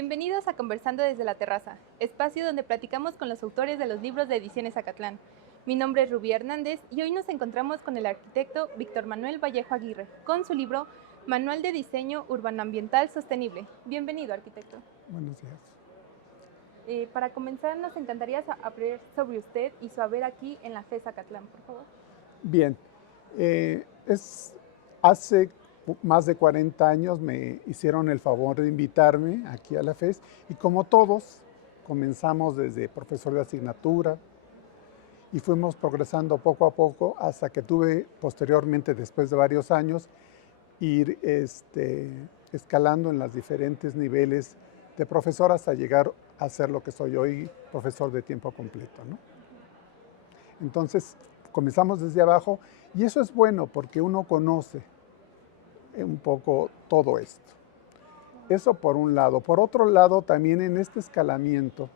Bienvenidos a Conversando desde la Terraza, espacio donde platicamos con los autores de los libros de Ediciones Zacatlán. Mi nombre es Rubí Hernández y hoy nos encontramos con el arquitecto Víctor Manuel Vallejo Aguirre, con su libro Manual de Diseño Urbanoambiental Sostenible. Bienvenido, arquitecto. Buenos días. Para comenzar, nos encantaría aprender sobre usted y su haber aquí en la FES Zacatlán, por favor. Bien, hace más de 40 años me hicieron el favor de invitarme aquí a la FES y como todos comenzamos desde profesor de asignatura y fuimos progresando poco a poco hasta que tuve posteriormente, después de varios años, ir escalando en los diferentes niveles de profesor hasta llegar a ser lo que soy hoy, profesor de tiempo completo, ¿no? Entonces, comenzamos desde abajo y eso es bueno porque uno conoce un poco todo esto. Eso por un lado. Por otro lado, también en este escalamiento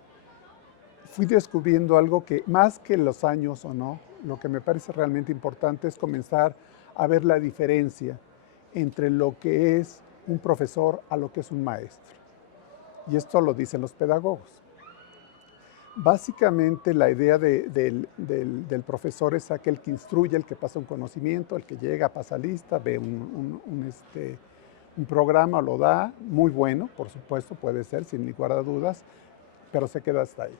fui descubriendo algo que más que los años o no, lo que me parece realmente importante es comenzar a ver la diferencia entre lo que es un profesor a lo que es un maestro. Y esto lo dicen los pedagogos. Básicamente la idea del profesor es aquel que instruye, el que pasa un conocimiento, el que llega, pasa lista, ve un programa, lo da, muy bueno, por supuesto, puede ser, sin lugar a dudas, pero se queda hasta ahí.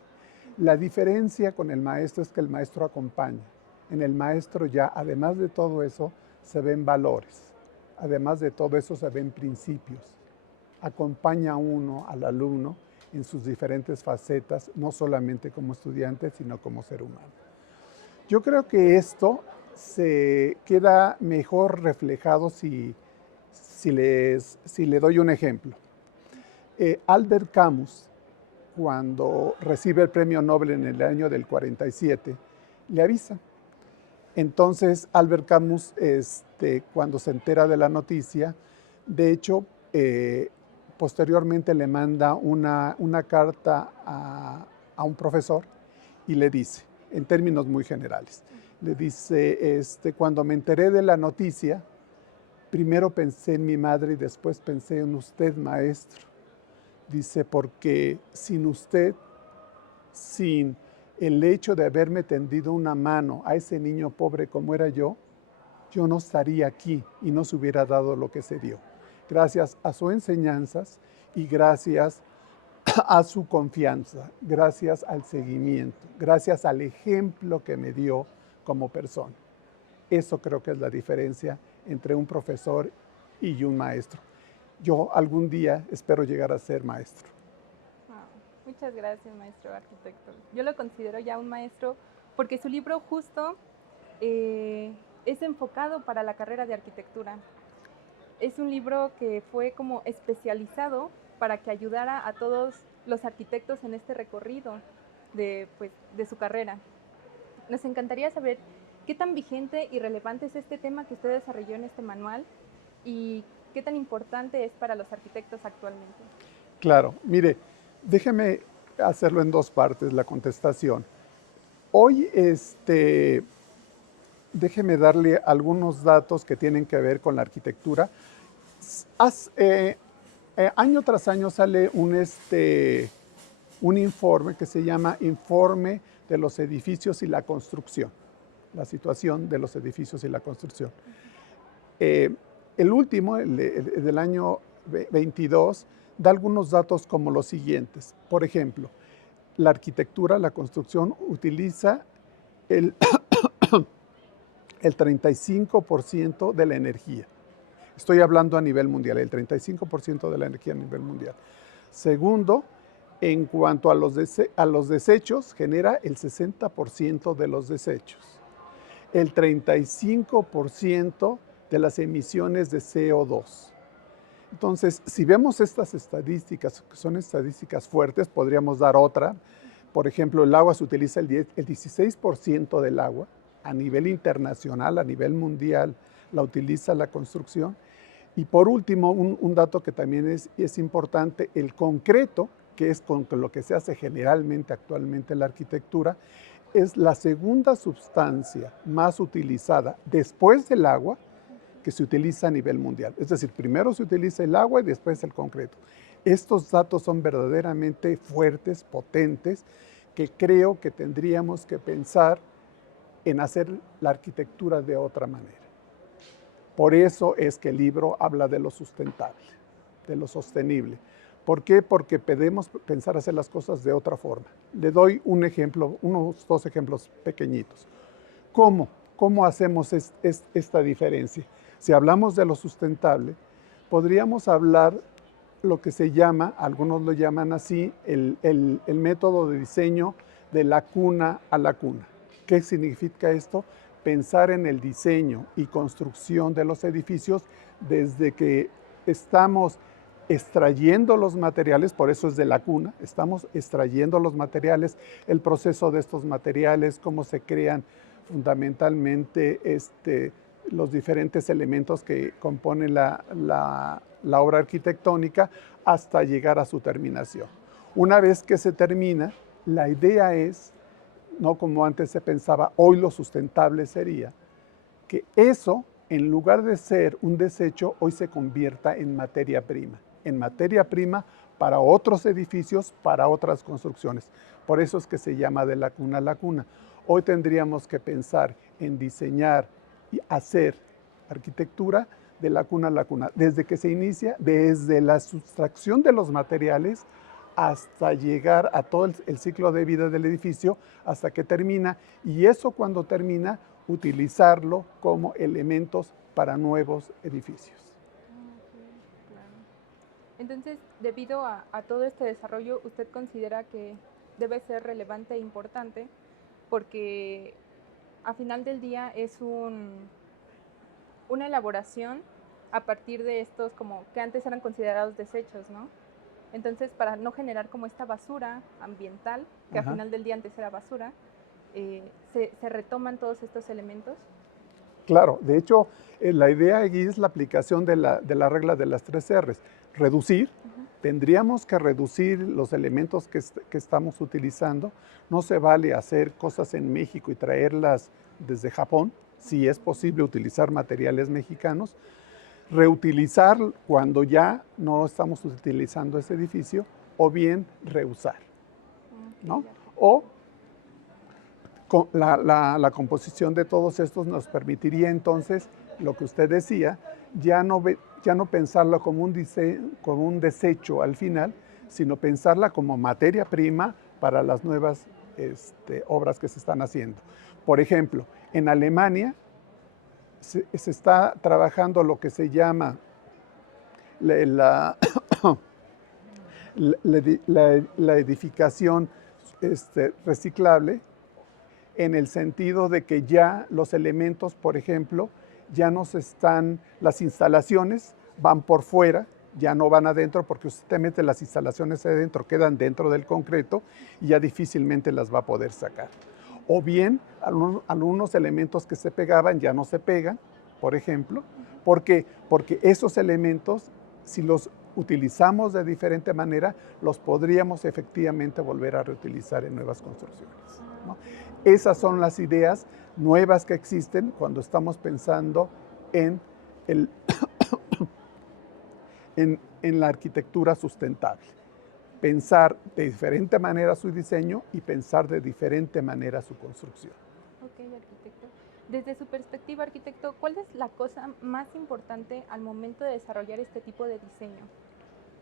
La diferencia con el maestro es que el maestro acompaña. En el maestro ya, además de todo eso, se ven valores. Además de todo eso, se ven principios. Acompaña a uno, al alumno, en sus diferentes facetas, no solamente como estudiante, sino como ser humano. Yo creo que esto se queda mejor reflejado si le doy un ejemplo. Albert Camus, cuando recibe el premio Nobel en el año del 47, le avisa. Entonces, Albert Camus, cuando se entera de la noticia, de hecho, posteriormente le manda una carta a un profesor y le dice, en términos muy generales, le dice, cuando me enteré de la noticia, primero pensé en mi madre y después pensé en usted, maestro. Dice, porque sin usted, sin el hecho de haberme tendido una mano a ese niño pobre como era yo no estaría aquí y no se hubiera dado lo que se dio. Gracias a sus enseñanzas y gracias a su confianza, gracias al seguimiento, gracias al ejemplo que me dio como persona. Eso creo que es la diferencia entre un profesor y un maestro. Yo algún día espero llegar a ser maestro. Muchas gracias, maestro arquitecto. Yo lo considero ya un maestro porque su libro justo es enfocado para la carrera de arquitectura. Es un libro que fue como especializado para que ayudara a todos los arquitectos en este recorrido de su carrera. Nos encantaría saber qué tan vigente y relevante es este tema que usted desarrolló en este manual y qué tan importante es para los arquitectos actualmente. Claro, mire, déjeme hacerlo en dos partes, la contestación. Hoy, déjeme darle algunos datos que tienen que ver con la arquitectura. Año tras año sale un informe que se llama Informe de los Edificios y la Construcción, la situación de los edificios y la construcción. El último, el del año 22, da algunos datos como los siguientes. Por ejemplo, la arquitectura, la construcción, utiliza el 35% de la energía. Estoy hablando a nivel mundial, el 35% de la energía a nivel mundial. Segundo, en cuanto a los desechos, genera el 60% de los desechos. El 35% de las emisiones de CO2. Entonces, si vemos estas estadísticas, que son estadísticas fuertes, podríamos dar otra. Por ejemplo, el agua se utiliza el 16% del agua a nivel internacional, a nivel mundial, la utiliza la construcción. Y por último, un dato que también es importante, el concreto, que es con lo que se hace generalmente actualmente en la arquitectura, es la segunda sustancia más utilizada después del agua que se utiliza a nivel mundial. Es decir, primero se utiliza el agua y después el concreto. Estos datos son verdaderamente fuertes, potentes, que creo que tendríamos que pensar en hacer la arquitectura de otra manera. Por eso es que el libro habla de lo sustentable, de lo sostenible. ¿Por qué? Porque podemos pensar hacer las cosas de otra forma. Le doy un ejemplo, unos 2 ejemplos pequeñitos. ¿Cómo? ¿Cómo hacemos esta diferencia? Si hablamos de lo sustentable, podríamos hablar lo que se llama, algunos lo llaman así, el método de diseño de la cuna a la cuna. ¿Qué significa esto? Pensar en el diseño y construcción de los edificios desde que estamos extrayendo los materiales, por eso es de la cuna, estamos extrayendo los materiales, el proceso de estos materiales, cómo se crean fundamentalmente los diferentes elementos que componen la obra arquitectónica hasta llegar a su terminación. Una vez que se termina, la idea es, no como antes se pensaba, hoy lo sustentable sería, que eso, en lugar de ser un desecho, hoy se convierta en materia prima para otros edificios, para otras construcciones. Por eso es que se llama de la cuna a la cuna. Hoy tendríamos que pensar en diseñar y hacer arquitectura de la cuna a la cuna, desde que se inicia, desde la sustracción de los materiales hasta llegar a todo el ciclo de vida del edificio, hasta que termina, y eso cuando termina, utilizarlo como elementos para nuevos edificios. Claro. Entonces, debido a todo este desarrollo, ¿usted considera que debe ser relevante e importante? Porque a final del día es una elaboración a partir de estos como que antes eran considerados desechos, ¿no? Entonces, para no generar como esta basura ambiental, que Ajá. a final del día antes era basura, se retoman todos estos elementos. Claro, de hecho, la idea aquí es la aplicación de la regla de las 3 R's. Reducir, tendríamos que reducir los elementos que estamos utilizando. No se vale hacer cosas en México y traerlas desde Japón, si es posible utilizar materiales mexicanos. Reutilizar cuando ya no estamos utilizando ese edificio, o bien reusar, ¿no? O la composición de todos estos nos permitiría entonces, lo que usted decía, ya no pensarlo como un desecho al final, sino pensarla como materia prima para las nuevas obras que se están haciendo. Por ejemplo, en Alemania se está trabajando lo que se llama la edificación reciclable, en el sentido de que ya los elementos, por ejemplo, ya no se están, las instalaciones van por fuera, ya no van adentro, porque usted mete las instalaciones adentro, quedan dentro del concreto y ya difícilmente las va a poder sacar. O bien, algunos elementos que se pegaban ya no se pegan, por ejemplo. ¿Por qué? Porque esos elementos, si los utilizamos de diferente manera, los podríamos efectivamente volver a reutilizar en nuevas construcciones, ¿no? Esas son las ideas nuevas que existen cuando estamos pensando en la arquitectura sustentable. Pensar de diferente manera su diseño y pensar de diferente manera su construcción. Ok, arquitecto. Desde su perspectiva, arquitecto, ¿cuál es la cosa más importante al momento de desarrollar este tipo de diseño?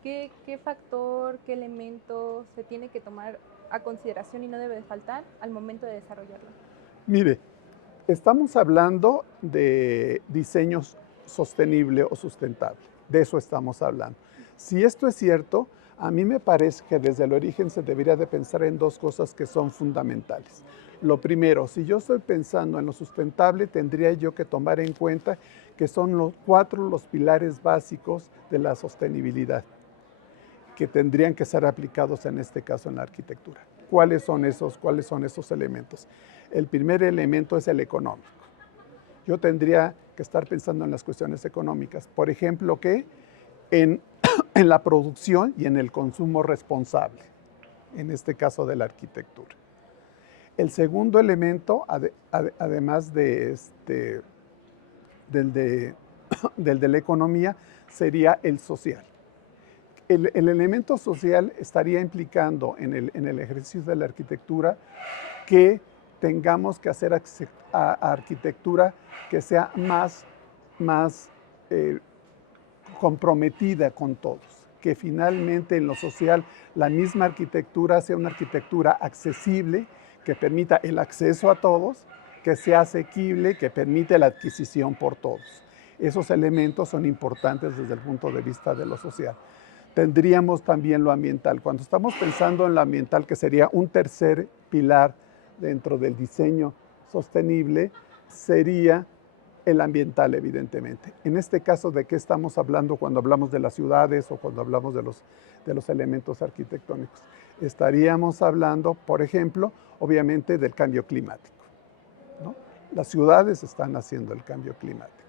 ¿Qué factor, qué elemento se tiene que tomar a consideración y no debe de faltar al momento de desarrollarlo? Mire, estamos hablando de diseño sostenible o sustentable. De eso estamos hablando. Si esto es cierto, a mí me parece que desde el origen se debería de pensar en 2 cosas que son fundamentales. Lo primero, si yo estoy pensando en lo sustentable, tendría yo que tomar en cuenta que son los 4 los pilares básicos de la sostenibilidad, que tendrían que ser aplicados en este caso en la arquitectura. ¿Cuáles son esos elementos? El primer elemento es el económico. Yo tendría que estar pensando en las cuestiones económicas. Por ejemplo, que en la producción y en el consumo responsable, en este caso de la arquitectura. El segundo elemento, además del de la economía, sería el social. el elemento social estaría implicando en el ejercicio de la arquitectura que tengamos que hacer arquitectura que sea más comprometida con todos, que finalmente en lo social la misma arquitectura sea una arquitectura accesible, que permita el acceso a todos, que sea asequible, que permite la adquisición por todos. Esos elementos son importantes desde el punto de vista de lo social. Tendríamos también lo ambiental. Cuando estamos pensando en lo ambiental, que sería un tercer pilar dentro del diseño sostenible, sería el ambiental, evidentemente. En este caso, ¿de qué estamos hablando cuando hablamos de las ciudades o cuando hablamos de los elementos arquitectónicos? Estaríamos hablando, por ejemplo, obviamente del cambio climático, ¿no? Las ciudades están haciendo el cambio climático.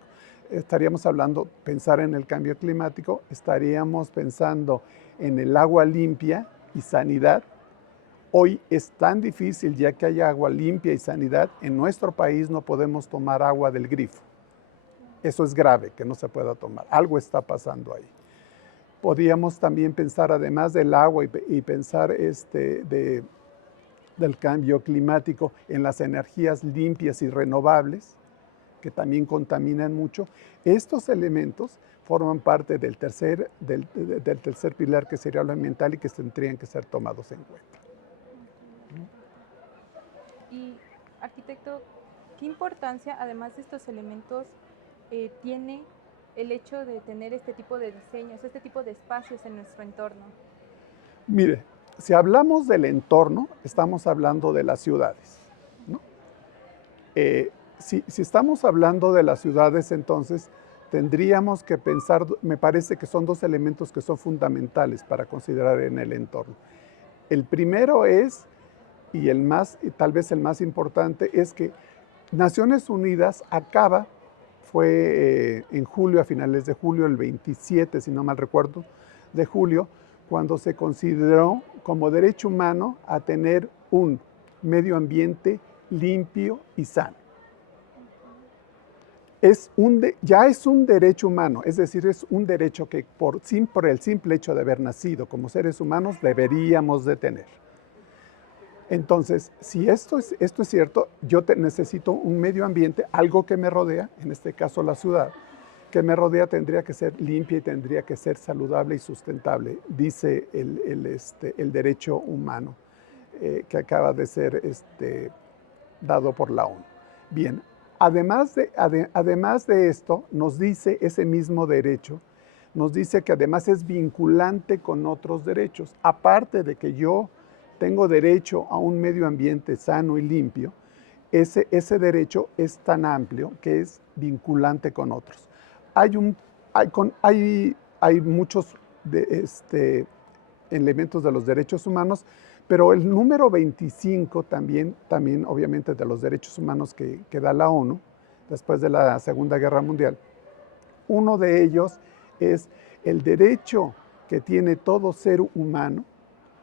Estaríamos hablando, pensar en el cambio climático, estaríamos pensando en el agua limpia y sanidad. Hoy es tan difícil, ya que hay agua limpia y sanidad, en nuestro país no podemos tomar agua del grifo. Eso es grave, que no se pueda tomar. Algo está pasando ahí. Podríamos también pensar, además del agua y pensar del cambio climático, en las energías limpias y renovables, que también contaminan mucho. Estos elementos forman parte del tercer pilar, que sería lo ambiental, y que tendrían que ser tomados en cuenta. Y, arquitecto, ¿qué importancia, además de estos elementos, tiene el hecho de tener este tipo de diseños, este tipo de espacios en nuestro entorno? Mire, si hablamos del entorno, estamos hablando de las ciudades, ¿no? Si estamos hablando de las ciudades, entonces tendríamos que pensar, me parece que son dos elementos que son fundamentales para considerar en el entorno. El primero es, y tal vez el más importante, es que Naciones Unidas fue en julio, a finales de julio, el 27, si no mal recuerdo, de julio, cuando se consideró como derecho humano a tener un medio ambiente limpio y sano. Ya es un derecho humano, es decir, es un derecho que por el simple hecho de haber nacido como seres humanos deberíamos de tener. Entonces, si esto es cierto, yo necesito un medio ambiente, algo que me rodea, en este caso la ciudad, que me rodea tendría que ser limpia y tendría que ser saludable y sustentable, dice el derecho humano que acaba de ser dado por la ONU. Bien, además de esto, nos dice ese mismo derecho, nos dice que además es vinculante con otros derechos, aparte de que yo tengo derecho a un medio ambiente sano y limpio, ese derecho es tan amplio que es vinculante con otros. Hay muchos elementos de los derechos humanos, pero el número 25 también obviamente de los derechos humanos que da la ONU, después de la Segunda Guerra Mundial, uno de ellos es el derecho que tiene todo ser humano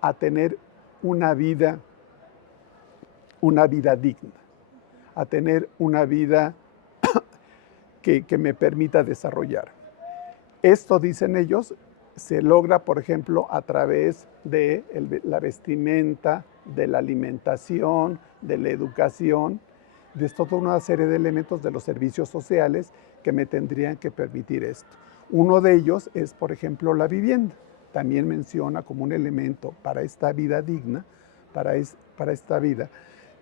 a tener una vida digna, a tener una vida que me permita desarrollar. Esto, dicen ellos, se logra, por ejemplo, a través de la vestimenta, de la alimentación, de la educación, de toda una serie de elementos de los servicios sociales que me tendrían que permitir esto. Uno de ellos es, por ejemplo, la vivienda. También menciona como un elemento para esta vida digna, para esta vida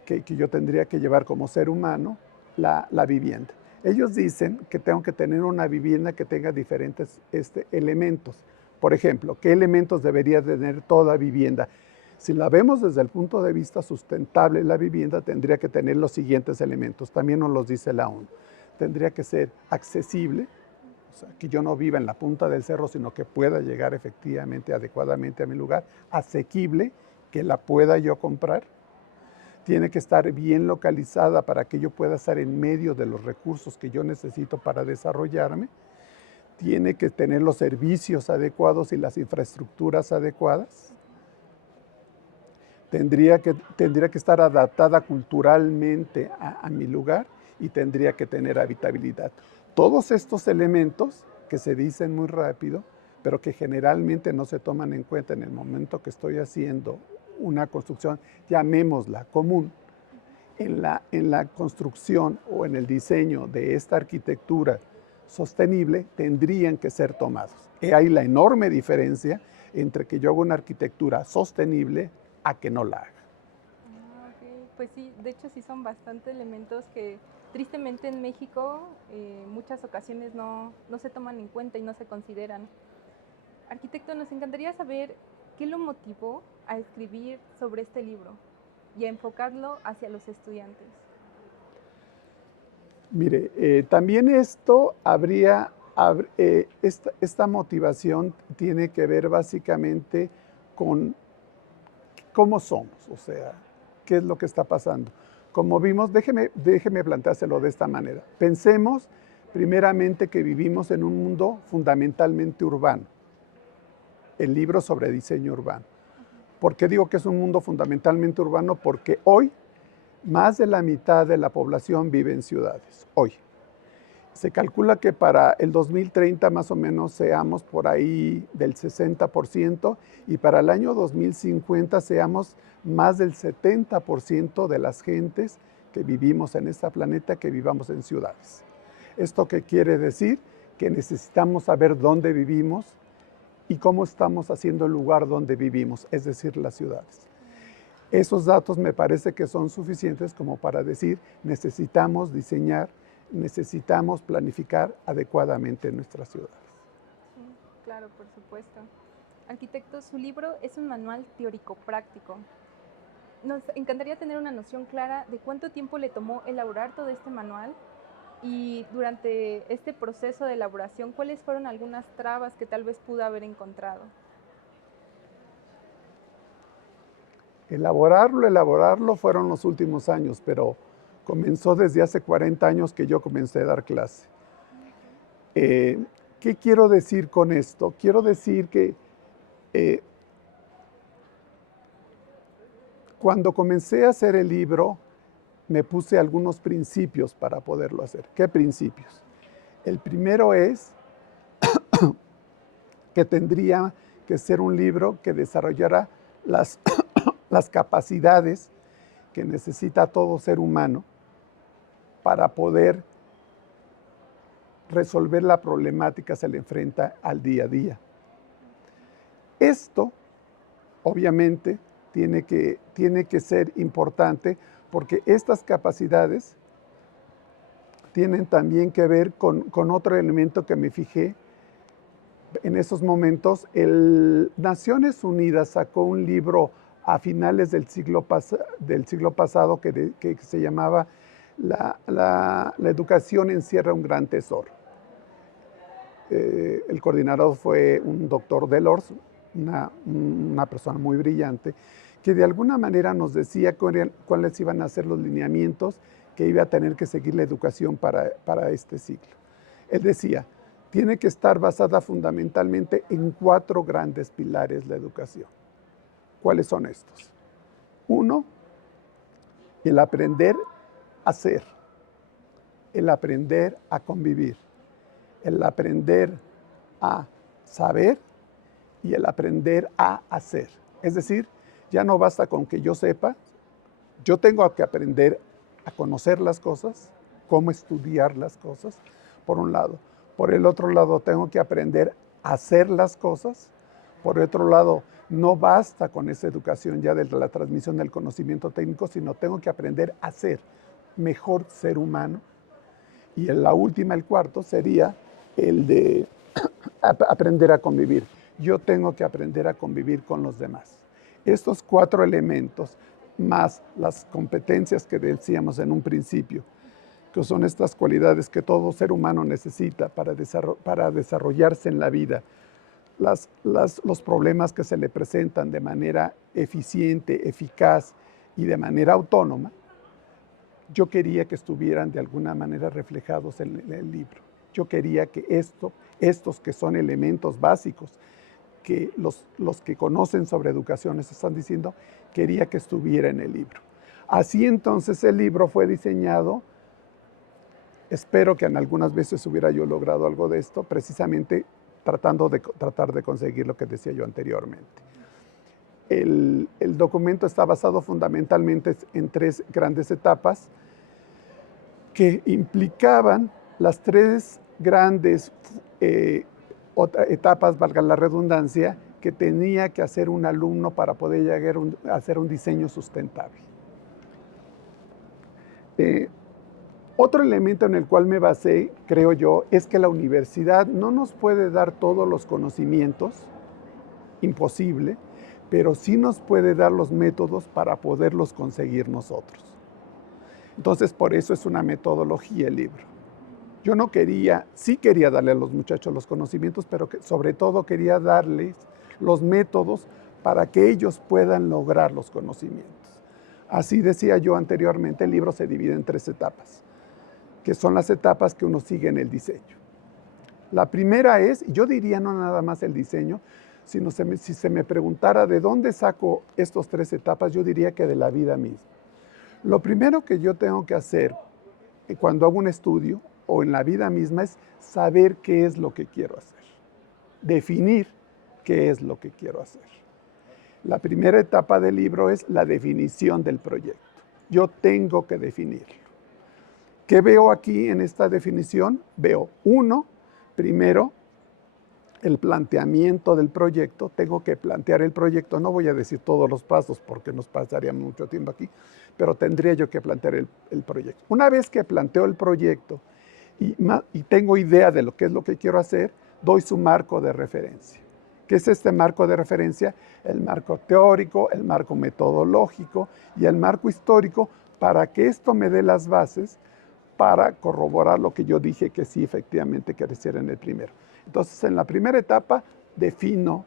que yo tendría que llevar como ser humano, la vivienda. Ellos dicen que tengo que tener una vivienda que tenga diferentes elementos. Por ejemplo, ¿qué elementos debería tener toda vivienda? Si la vemos desde el punto de vista sustentable, la vivienda tendría que tener los siguientes elementos. También nos los dice la ONU. Tendría que ser accesible, o sea, que yo no viva en la punta del cerro, sino que pueda llegar efectivamente, adecuadamente a mi lugar. Asequible, que la pueda yo comprar. Tiene que estar bien localizada para que yo pueda estar en medio de los recursos que yo necesito para desarrollarme. Tiene que tener los servicios adecuados y las infraestructuras adecuadas. Tendría que estar adaptada culturalmente a mi lugar y tendría que tener habitabilidad. Todos estos elementos, que se dicen muy rápido, pero que generalmente no se toman en cuenta en el momento que estoy haciendo una construcción, llamémosla común, en la construcción o en el diseño de esta arquitectura sostenible, tendrían que ser tomados. Y hay la enorme diferencia entre que yo haga una arquitectura sostenible a que no la haga. Okay. Pues sí, de hecho sí son bastantes elementos que tristemente en México muchas ocasiones no se toman en cuenta y no se consideran. Arquitecto, nos encantaría saber qué lo motivó a escribir sobre este libro y a enfocarlo hacia los estudiantes. Mire, también esto esta motivación tiene que ver básicamente con cómo somos, o sea, qué es lo que está pasando. Como vimos, déjeme planteárselo de esta manera. Pensemos primeramente que vivimos en un mundo fundamentalmente urbano. El libro sobre diseño urbano. ¿Por qué digo que es un mundo fundamentalmente urbano? Porque hoy más de la mitad de la población vive en ciudades, hoy. Se calcula que para el 2030 más o menos seamos por ahí del 60% y para el año 2050 seamos más del 70% de las gentes que vivimos en este planeta que vivamos en ciudades. ¿Esto qué quiere decir? Que necesitamos saber dónde vivimos y cómo estamos haciendo el lugar donde vivimos, es decir, las ciudades. Esos datos me parece que son suficientes como para decir necesitamos diseñar, necesitamos planificar adecuadamente nuestras ciudades. Sí, claro, por supuesto. Arquitecto, su libro es un manual teórico-práctico. Nos encantaría tener una noción clara de cuánto tiempo le tomó elaborar todo este manual y durante este proceso de elaboración, ¿cuáles fueron algunas trabas que tal vez pudo haber encontrado? Elaborarlo fueron los últimos años, pero comenzó desde hace 40 años que yo comencé a dar clase. ¿Qué quiero decir con esto? Quiero decir que cuando comencé a hacer el libro, me puse algunos principios para poderlo hacer. ¿Qué principios? El primero es que tendría que ser un libro que desarrollara las capacidades que necesita todo ser humano para poder resolver la problemática que se le enfrenta al día a día. Esto, obviamente, tiene que ser importante porque estas capacidades tienen también que ver con otro elemento que me fijé en esos momentos. Naciones Unidas sacó un libro a finales del siglo pasado que se llamaba la educación encierra un gran tesoro. El coordinador fue un doctor Delors, una persona muy brillante, que de alguna manera nos decía cuáles iban a ser los lineamientos que iba a tener que seguir la educación para este siglo. Él decía, tiene que estar basada fundamentalmente en 4 grandes pilares la educación. ¿Cuáles son estos? 1, el aprender a ser, el aprender a convivir, el aprender a saber y el aprender a hacer. Es decir, ya no basta con que yo sepa, yo tengo que aprender a conocer las cosas, cómo estudiar las cosas, por un lado. Por el otro lado, tengo que aprender a hacer las cosas. Por otro lado, no basta con esa educación ya de la transmisión del conocimiento técnico, sino tengo que aprender a ser mejor ser humano. Y la última, el cuarto, sería el de aprender a convivir. Yo tengo que aprender a convivir con los demás. Estos 4 elementos, más las competencias que decíamos en un principio, que son estas cualidades que todo ser humano necesita para desarrollarse en la vida, los problemas que se le presentan de manera eficiente, eficaz y de manera autónoma, yo quería que estuvieran de alguna manera reflejados en el libro. Yo quería que estos que son elementos básicos, que los que conocen sobre educación les están diciendo, quería que estuviera en el libro. Así entonces el libro fue diseñado, espero que en algunas veces hubiera yo logrado algo de esto, precisamente tratar de conseguir lo que decía yo anteriormente. El documento está basado fundamentalmente en 3 grandes etapas que implicaban las 3 grandes etapas, valga la redundancia, que tenía que hacer un alumno para poder llegar a hacer un diseño sustentable. Otro elemento en el cual me basé, creo yo, es que la universidad no nos puede dar todos los conocimientos, imposible, pero sí nos puede dar los métodos para poderlos conseguir nosotros. Entonces, por eso es una metodología el libro. Yo no quería, sí quería darle a los muchachos los conocimientos, pero sobre todo quería darles los métodos para que ellos puedan lograr los conocimientos. Así decía yo anteriormente, el libro se divide en 3 etapas, que son las etapas que uno sigue en el diseño. La primera es, yo diría no nada más el diseño, sino si se me preguntara de dónde saco estas 3 etapas, yo diría que de la vida misma. Lo primero que yo tengo que hacer cuando hago un estudio o en la vida misma es saber qué es lo que quiero hacer, definir qué es lo que quiero hacer. La primera etapa del libro es la definición del proyecto. Yo tengo que definirlo. ¿Qué veo aquí en esta definición? Veo, primero, el planteamiento del proyecto. Tengo que plantear el proyecto. No voy a decir todos los pasos porque nos pasaría mucho tiempo aquí, pero tendría yo que plantear el proyecto. Una vez que planteo el proyecto y tengo idea de lo que es lo que quiero hacer, doy su marco de referencia. ¿Qué es este marco de referencia? El marco teórico, el marco metodológico y el marco histórico, para que esto me dé las bases para corroborar lo que yo dije que sí efectivamente quería hacer en el primero. Entonces, en la primera etapa defino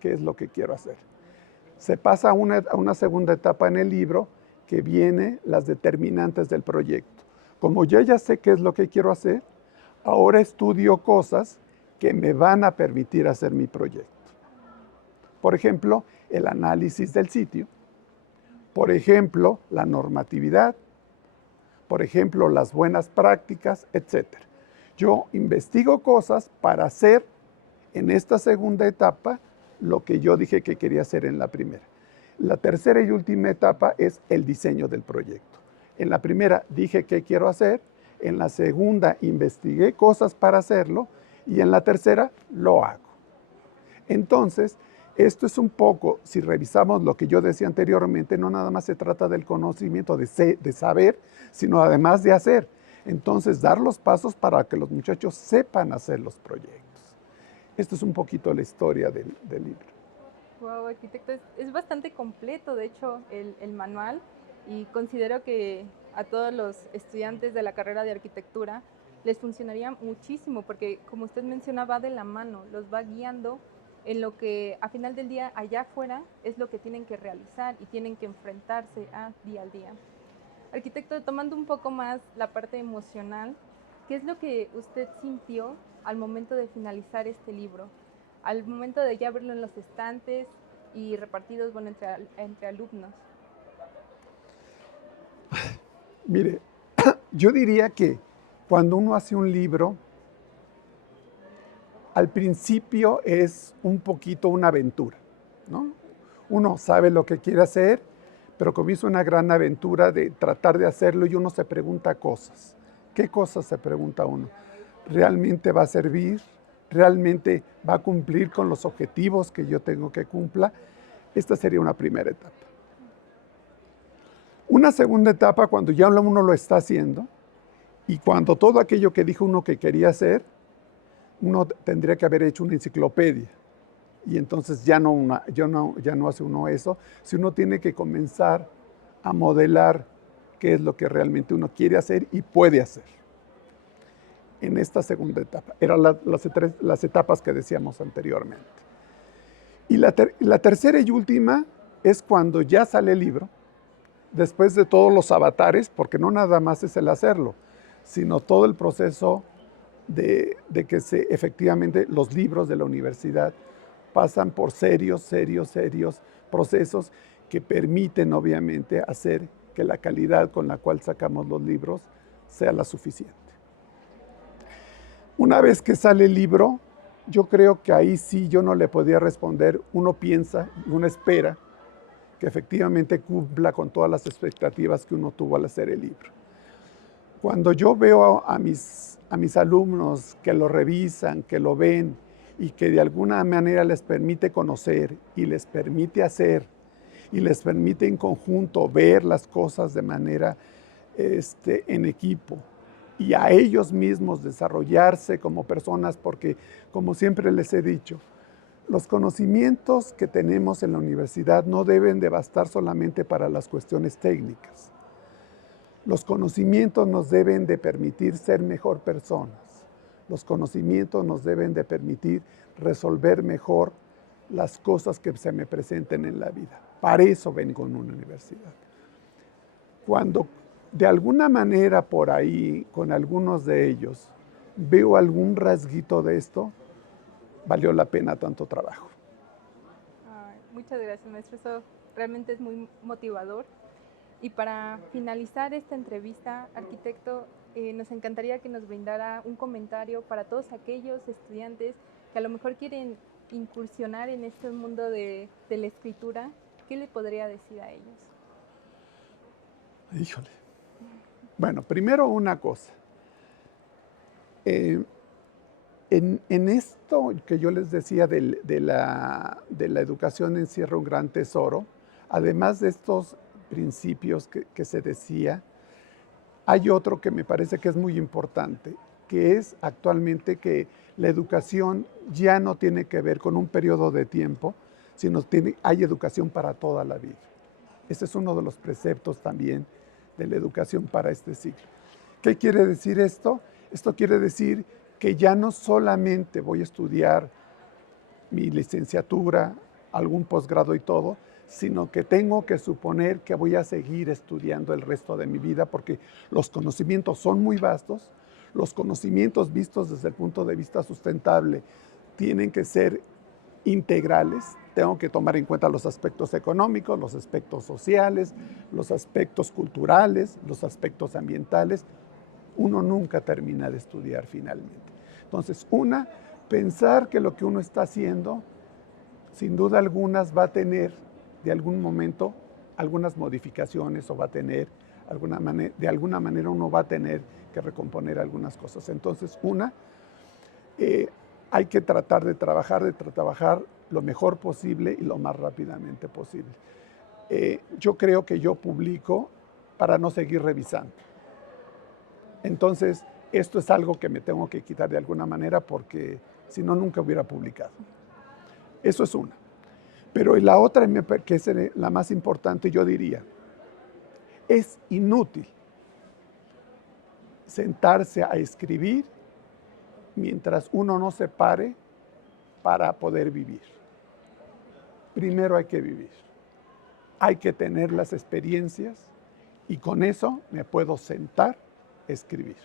qué es lo que quiero hacer. Se pasa a una segunda etapa en el libro, que viene las determinantes del proyecto. Como yo ya sé qué es lo que quiero hacer, ahora estudio cosas que me van a permitir hacer mi proyecto. Por ejemplo, el análisis del sitio. Por ejemplo, la normatividad. Por ejemplo, las buenas prácticas, etc. Yo investigo cosas para hacer en esta segunda etapa lo que yo dije que quería hacer en la primera. La tercera y última etapa es el diseño del proyecto. En la primera dije qué quiero hacer, en la segunda investigué cosas para hacerlo y en la tercera lo hago. Entonces, esto es un poco, si revisamos lo que yo decía anteriormente, no nada más se trata del conocimiento, de saber, sino además de hacer. Entonces, dar los pasos para que los muchachos sepan hacer los proyectos. Esto es un poquito la historia del libro. Wow, arquitecto, es bastante completo, de hecho, el manual, y considero que a todos los estudiantes de la carrera de arquitectura les funcionaría muchísimo, porque como usted mencionaba, de la mano, los va guiando en lo que a final del día allá afuera es lo que tienen que realizar y tienen que enfrentarse a día al día. Arquitecto, tomando un poco más la parte emocional, ¿qué es lo que usted sintió al momento de finalizar este libro? Al momento de ya verlo en los estantes y repartidos, bueno, entre alumnos. Mire, yo diría que cuando uno hace un libro, al principio es un poquito una aventura, ¿no? Uno sabe lo que quiere hacer, pero comienza una gran aventura de tratar de hacerlo y uno se pregunta cosas. ¿Qué cosas se pregunta uno? ¿Realmente va a servir? ¿Realmente va a cumplir con los objetivos que yo tengo que cumpla? Esta sería una primera etapa. Una segunda etapa, cuando ya uno lo está haciendo y cuando todo aquello que dijo uno que quería hacer, uno tendría que haber hecho una enciclopedia. Y entonces ya no hace uno eso, si uno tiene que comenzar a modelar qué es lo que realmente uno quiere hacer y puede hacer. En esta segunda etapa. Eran las etapas que decíamos anteriormente. Y la tercera y última es cuando ya sale el libro, después de todos los avatares, porque no nada más es el hacerlo, sino todo el proceso de que efectivamente los libros de la universidad pasan por serios procesos que permiten obviamente hacer que la calidad con la cual sacamos los libros sea la suficiente. Una vez que sale el libro, yo creo que ahí sí yo no le podía responder. Uno piensa, uno espera que efectivamente cumpla con todas las expectativas que uno tuvo al hacer el libro. Cuando yo veo a mis alumnos que lo revisan, que lo ven y que de alguna manera les permite conocer y les permite hacer y les permite en conjunto ver las cosas de manera en equipo y a ellos mismos desarrollarse como personas, porque como siempre les he dicho, los conocimientos que tenemos en la universidad no deben de bastar solamente para las cuestiones técnicas. Los conocimientos nos deben de permitir ser mejor personas. Los conocimientos nos deben de permitir resolver mejor las cosas que se me presenten en la vida. Para eso vengo a una universidad. Cuando de alguna manera por ahí, con algunos de ellos, veo algún rasguito de esto, valió la pena tanto trabajo. Muchas gracias, maestro. Eso realmente es muy motivador. Y para finalizar esta entrevista, arquitecto, nos encantaría que nos brindara un comentario para todos aquellos estudiantes que a lo mejor quieren incursionar en este mundo de la escritura. ¿Qué le podría decir a ellos? Híjole. Bueno, primero una cosa. En esto que yo les decía de la educación encierra un gran tesoro, además de estos principios que se decía, hay otro que me parece que es muy importante, que es actualmente que la educación ya no tiene que ver con un periodo de tiempo, sino hay educación para toda la vida. Ese es uno de los preceptos también de la educación para este siglo. ¿Qué quiere decir esto? Esto quiere decir que ya no solamente voy a estudiar mi licenciatura, algún posgrado y todo, sino que tengo que suponer que voy a seguir estudiando el resto de mi vida porque los conocimientos son muy vastos, los conocimientos vistos desde el punto de vista sustentable tienen que ser integrales, tengo que tomar en cuenta los aspectos económicos, los aspectos sociales, los aspectos culturales, los aspectos ambientales. Uno nunca termina de estudiar finalmente. Entonces, pensar que lo que uno está haciendo, sin duda algunas va a tener de algún momento algunas modificaciones o va a tener de alguna manera uno va a tener que recomponer algunas cosas. Entonces, hay que tratar de trabajar lo mejor posible y lo más rápidamente posible. Yo creo que yo publico para no seguir revisando. Entonces, esto es algo que me tengo que quitar de alguna manera porque si no, nunca hubiera publicado. Eso es una. Pero la otra, que es la más importante, yo diría, es inútil sentarse a escribir mientras uno no se pare para poder vivir. Primero hay que vivir. Hay que tener las experiencias y con eso me puedo sentar a escribir.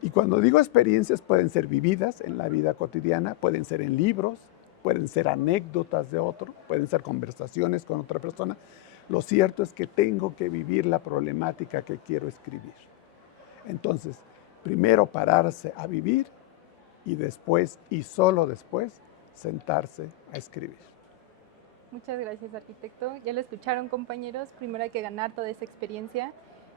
Y cuando digo experiencias pueden ser vividas en la vida cotidiana, pueden ser en libros, pueden ser anécdotas de otro, pueden ser conversaciones con otra persona. Lo cierto es que tengo que vivir la problemática que quiero escribir. Entonces, primero pararse a vivir y después, y solo después, sentarse a escribir. Muchas gracias, arquitecto. Ya lo escucharon, compañeros. Primero hay que ganar toda esa experiencia.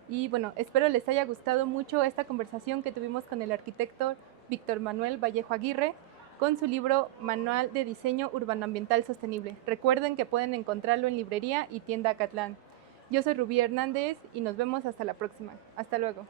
Y bueno, espero les haya gustado mucho esta conversación que tuvimos con el arquitecto Víctor Manuel Vallejo Aguirre con su libro Manual de Diseño Urbanoambiental Sostenible. Recuerden que pueden encontrarlo en librería y tienda Acatlán. Yo soy Rubí Hernández y nos vemos hasta la próxima. Hasta luego.